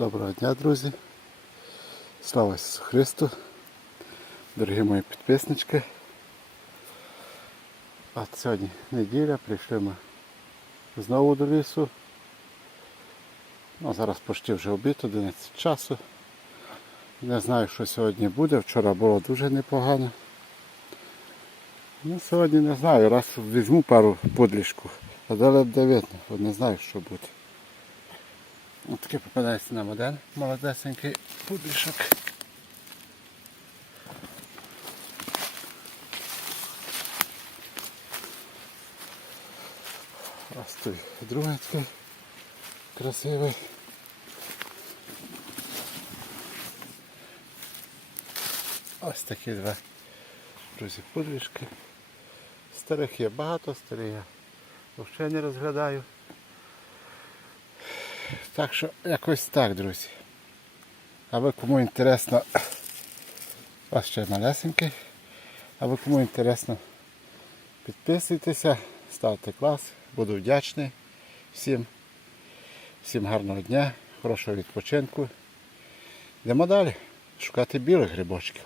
Доброго дня, друзі. Слава Ісусу Христу. Дорогі мої підписнички. От сьогодні неділя, прийшли ми знову до лісу. Ну, зараз почти вже обід, 11 часу. Не знаю, що сьогодні буде. Вчора було дуже непогано. Ну, сьогодні не знаю, раз візьму пару подлішку, а далі буде видно, не знаю, що буде. Ось попадається нам один молодесенький пудлішок. Ось той другий такий красивий. Ось такі два друзі пудлішки. Старих є багато, старих я взагалі не розглядаю. Так що якось так, друзі. А ви кому інтересно, ось ще малесенький. А ви кому інтересно, підписуйтеся, ставте клас, буду вдячний всім. Всім гарного дня, хорошого відпочинку. Йдемо далі шукати білих грибочків.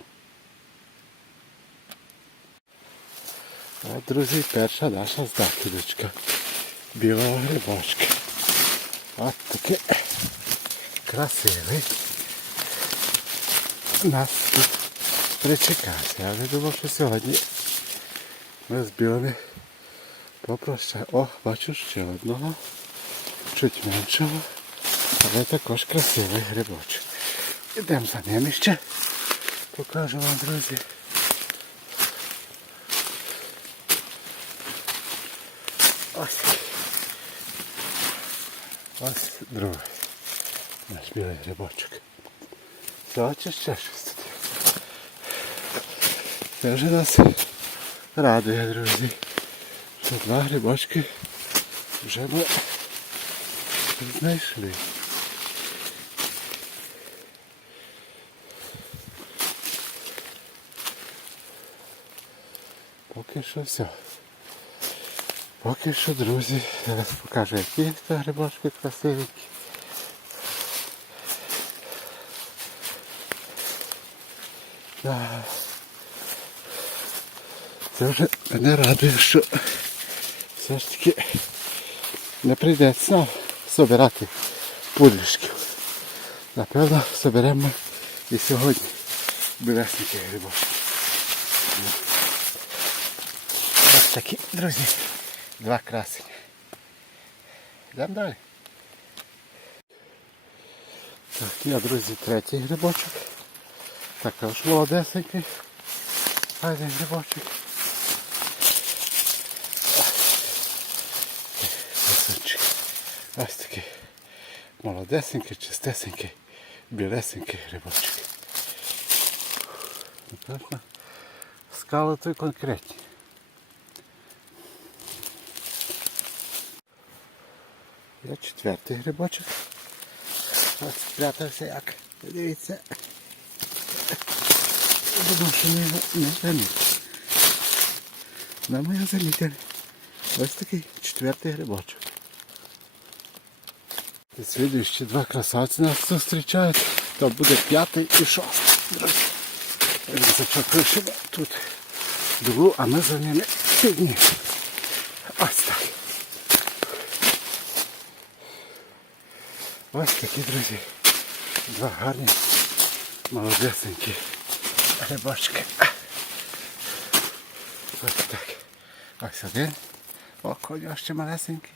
От, друзі, перша наша знахідочка білого грибочка. От такий красивий. Нас тут причекався. Я вже думав, що сьогодні ми з білими попрощаємо. О, бачу ще одного. Чуть меншого. Але також красивий грибочок. Ідемо за ним ще. Покажу вам, друзі. Ось. Ось другий. Наш білий грибочок. Чи ще щось тут? Це вже нас радує, друзі. Що два грибочки вже ми знайшли. Поки що все. Поки що, друзі, зараз покажу, які це грибочки красивенькі. Да. Це вже мене радує, що все ж таки не прийдеться собирати пудлішків. Напевно, соберемо і сьогодні білесники грибочки. Ось такі, друзі. Два красені. Йдемо далі. Так, я, друзі, третій грибочок. Також молодесенький. Один грибочок. Красунчик. Ось такий молодесенький, чистесенький, білесенький грибочок. Скали тут конкретні. Я четвертий грибочок. Ось спрятався як. Дивіться. Думав, що не, не замітив. На мене замітили. Ось такий четвертий грибочок. І слідуючі два красавці нас зустрічають. То буде п'ятий і шостий. Друзі. Лишимо тут дугу, а ми за ними піднімемо. Ось так. Ось такі, друзі. Два гарні, молодесенькі грибочки. Ось так. Ось один. О, коня ще малесенький.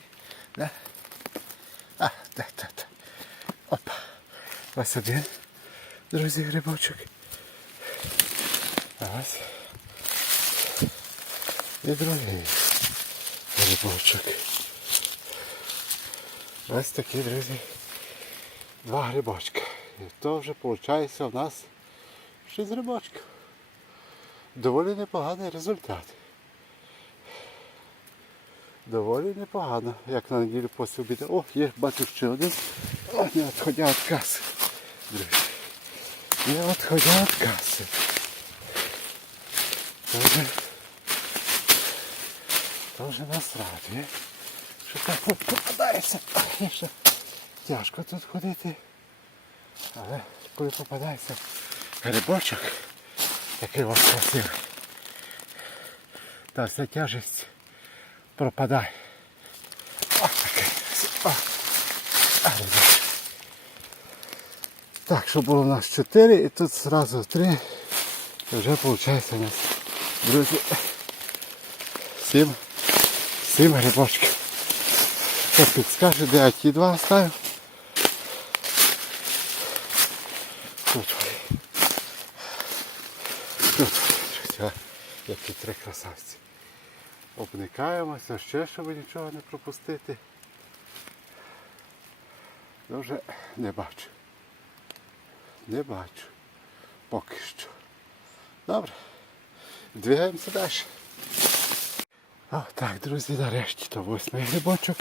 Да? А, де, де, де. Опа. Ось один. Друзі, грибочок. А ось. І другий грибочок. Ось такі, друзі. Два грибочки. І то вже виходить у нас 6 грибочків. Доволі непоганий результат. Доволі непогано, як на неділю після обіду. О, є, бачу ще один. О, не відходя від каси. Друзі. Не відходя від каси. Це вже нас. Що так попадається. Тяжко тут ходити. Але коли попадається грибочок, такий ось красивий, та вся тяжесть пропадає. Так, що було у нас 4 і тут зразу 3. І вже виходить у нас, друзі, 7, 7 грибочків. Хто де я ті два оставив. Тут. вони. Тут, вони, друзі, а, які три красавці. Обникаємося ще, щоб нічого не пропустити. Я вже не бачу. Не бачу. Поки що. Добре. Двигаємося далі. О, так, друзі, нарешті то восьмий грибочок.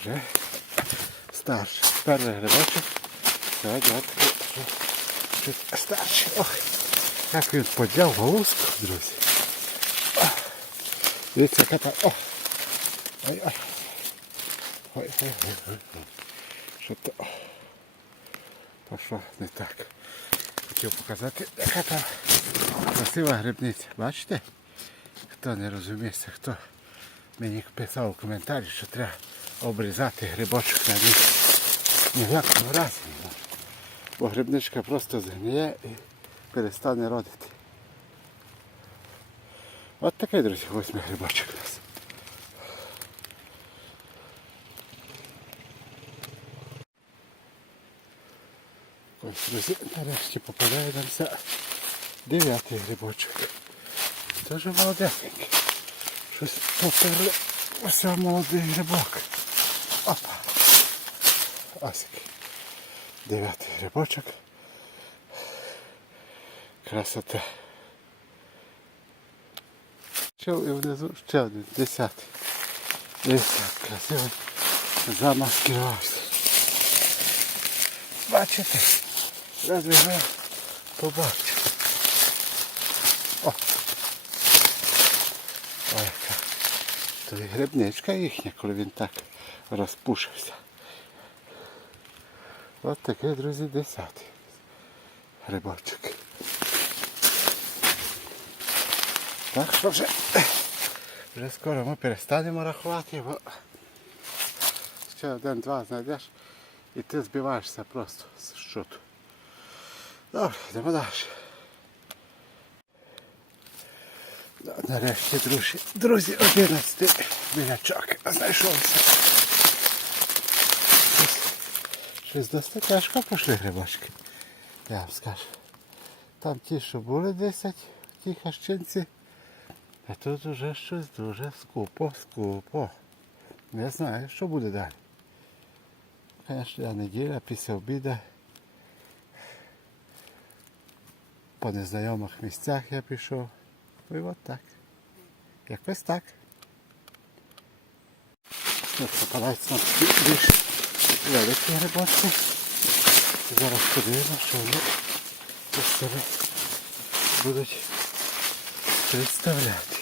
Вже старший. Перший грибочок. Це от чуть старший. Ох, як він подяв волоску, друзі. Дивіться, яка там. О! Ой, ой. Що то? Що не так? Хотів показати, яка там красива грибниця. Бачите? Хто не розуміється, хто мені писав у коментарі, що треба обрізати грибочок на ній. Ні в разі. Бо грибничка просто згниє і перестане родити. От такий, друзі, восьмий грибочок у нас. Ось, друзі, нарешті попадаємося дев'ятий грибочок. Дуже молодесенький. Щось поперли ось молодий грибок. Опа. Ось який. Дев'ятий грибочок. Красота. Ще і внизу ще один, десятий. Десятий, красивий. Замаскувався. Бачите? Разве ви побачите? О! Ой, яка. То і грибничка їхня, коли він так розпушився. Ось такий, друзі, десятий грибочок. Так що вже, вже скоро ми перестанемо рахувати, бо ще один-два знайдеш і ти збиваєшся просто з щоту. Добре, йдемо далі. Нарешті, друзі, друзі, 11 білячок знайшовся. Щось, щось досить тяжко пішли грибочки. Я вам скажу. Там ті, що були 10 в тій хащинці, а тут уже щось дуже скупо, скупо. Не знаю, що буде далі. Звісно, неділя після обіду. По незнайомих місцях я пішов. І от так. Якось так. Тут попадається на такі більш великі грибочки. Зараз подивимося, що вони будуть представляти.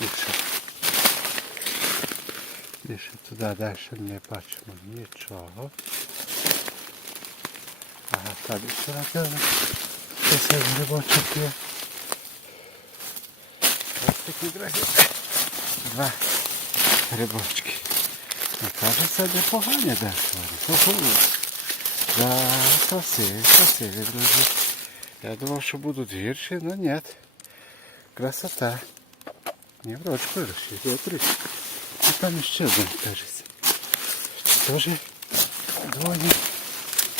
Більше. Більше туди далі не бачимо нічого. Ага, там ще напевно. Як грибочок є. Ось такі друзі. Два грибочки. Ну, кажеться, непогані десь вони. Да, красиві, красиві, друзі. Я думав, що будуть гірші, але ні. Красота. Не в рочку рушить, я тричі. І там ще один, кажеться. Тоже двоє.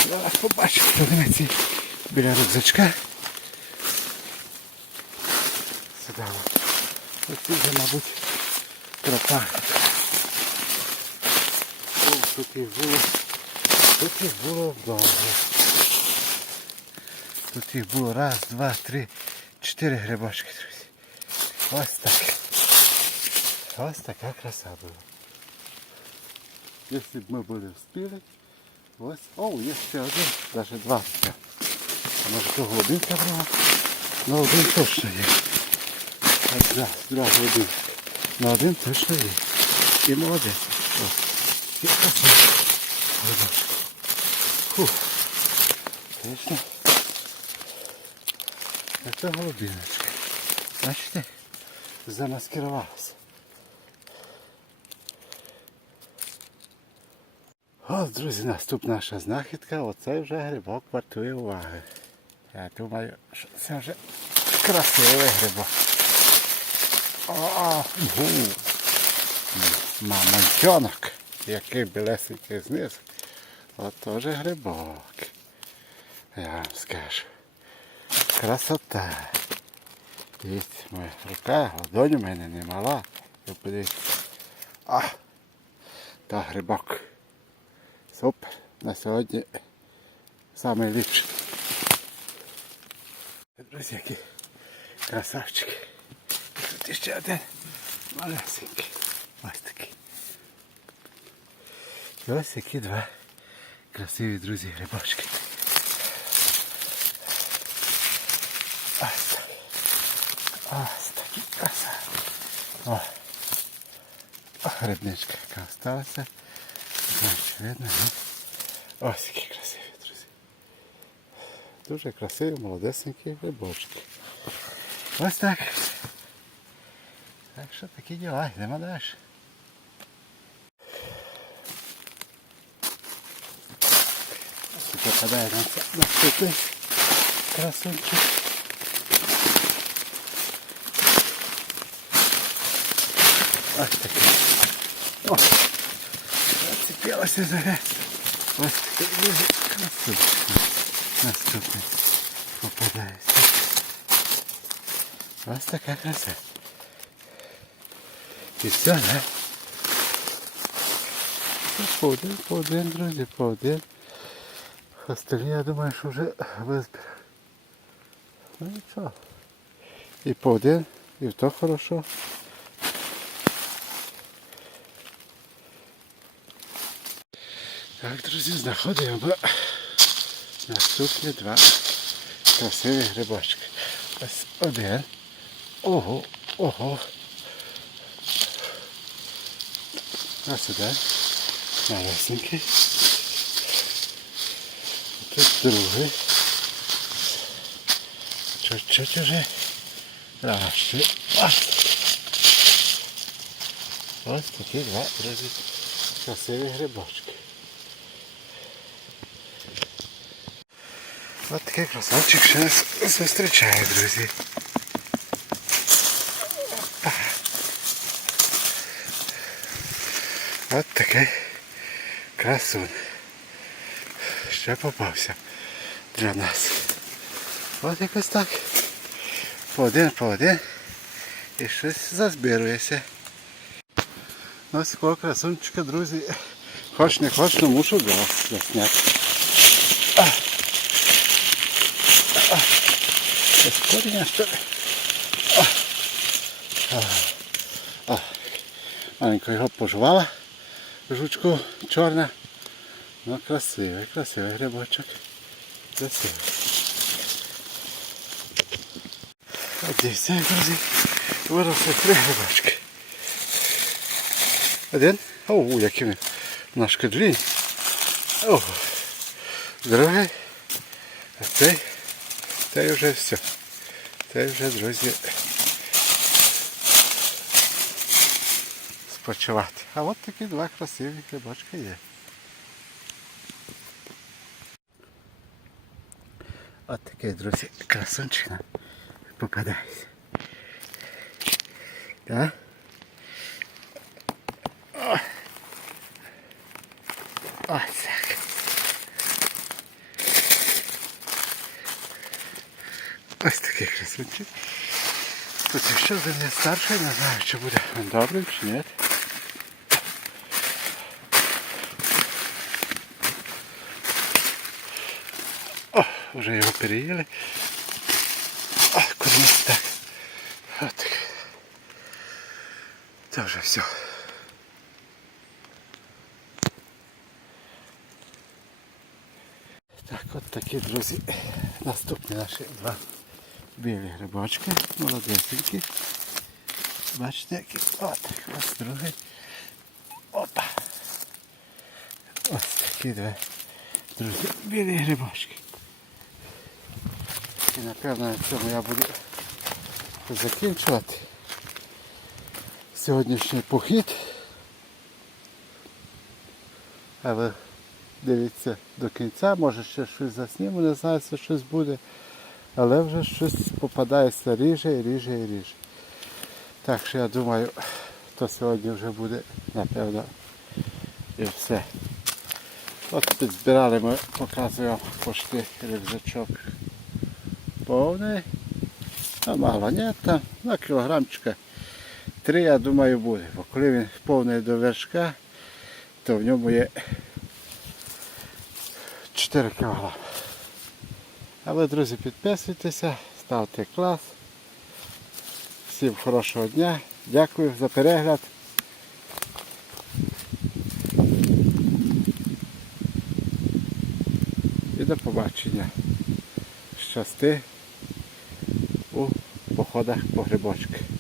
Зараз побачимо, подивіться біля рюкзачка. Сюди. Ось тут вже, мабуть, тропа. О, тут їх було. Тут їх було довго. Тут їх було раз, два, три, чотири грибочки, друзі. Ось так. Ось така краса була. Якщо б ми були встигли, ось, о, є ще один, навіть два. А може то глибинка була? Ну один точно є. Одна, друга глибинка. На один точно є. і молодець. О, і красиво. Грибочок. Отлично. А це голубіночка. Бачите? Замаскирувалася. Ось, друзі, наступна наша знахідка. Оцей вже грибок вартує уваги. Я думаю, що це вже красивий грибок. О, гу. Мамонтенок. Який білесенький знизу. От теж грибок. Я вам скажу. Красота. Дивіться, моя рука, ладонь у мене не мала. Ви подивіться. А, та грибок. Супер. На сьогодні найліпший. Друзі, які красавчики. Тут ще один малесенький. Ось такий. І ось які два красиві друзі грибочки. Ось так. Ось такі краса. О. Грибничка, яка осталася. Видно. Ось які красиві, друзі. Дуже красиві, молодесенькі грибочки. Ось так. Так що такі діла, йдемо далі. Ось тут попадає на наступний красунчик. Ось такий. О! Зацепилася за Ось такий дуже красунчик. Наступний попадається. Ось така краса. І все, да? Ну, По один, по один, друзі, по один. Остальні, я думаю, що вже визбір. Ну нічого. І по один, і в то хорошо. Так, друзі, знаходимо наступні два красиві грибочки. Ось один. Ого, ого. Ось один. Малесенький. Тут другий. Чуть-чуть уже. Кращий. Ось. Ось такі два, друзі, красиві грибочки. Ось такий красавчик ще нас зустрічає, друзі. От такий красун. Ще попався для нас. От якось так. По один, по один. І щось зазбирується. Ось такого красунчика, друзі. Хоч не хоч, но мушу да, засняти. Коріння, що ли? Маленько його пожувала. Жучку чорна. Ну красивий, красивий грибочок. Красивий. От дивіться, друзі, виросли три грибочки. Один. О, які вони на шкадлі. О, другий. А цей. Цей вже все. Цей вже, друзі, спочивати. А от такі два красиві грибочки є. От такий, друзі, красунчик нам попадається. Так? О. Ось так. Ось такий красунчик. Тут один є старший, не знаю, чи буде він добрий, чи ні. Вже його переїли. А, кудись так. От так. Це вже все. Так, от такі, друзі, наступні наші два білі грибочки, молодесенькі. Бачите, які. От, ось другий. Опа. Ось такі два, друзі, білі грибочки. І напевно на цьому я буду закінчувати сьогоднішній похід. Але дивіться до кінця, може ще щось засніму, не знаю, що щось буде. Але вже щось попадається ріже і ріже і ріже. Так що я думаю, то сьогодні вже буде, напевно, і все. От підзбирали ми, показую вам пошти рюкзачок повний. А там на кілограмчика три, я думаю, буде. Бо коли він повний до вершка, то в ньому є 4 кг. А ви, друзі, підписуйтеся, ставте клас. Всім хорошого дня. Дякую за перегляд. І до побачення. Щасти у походах по грибочки.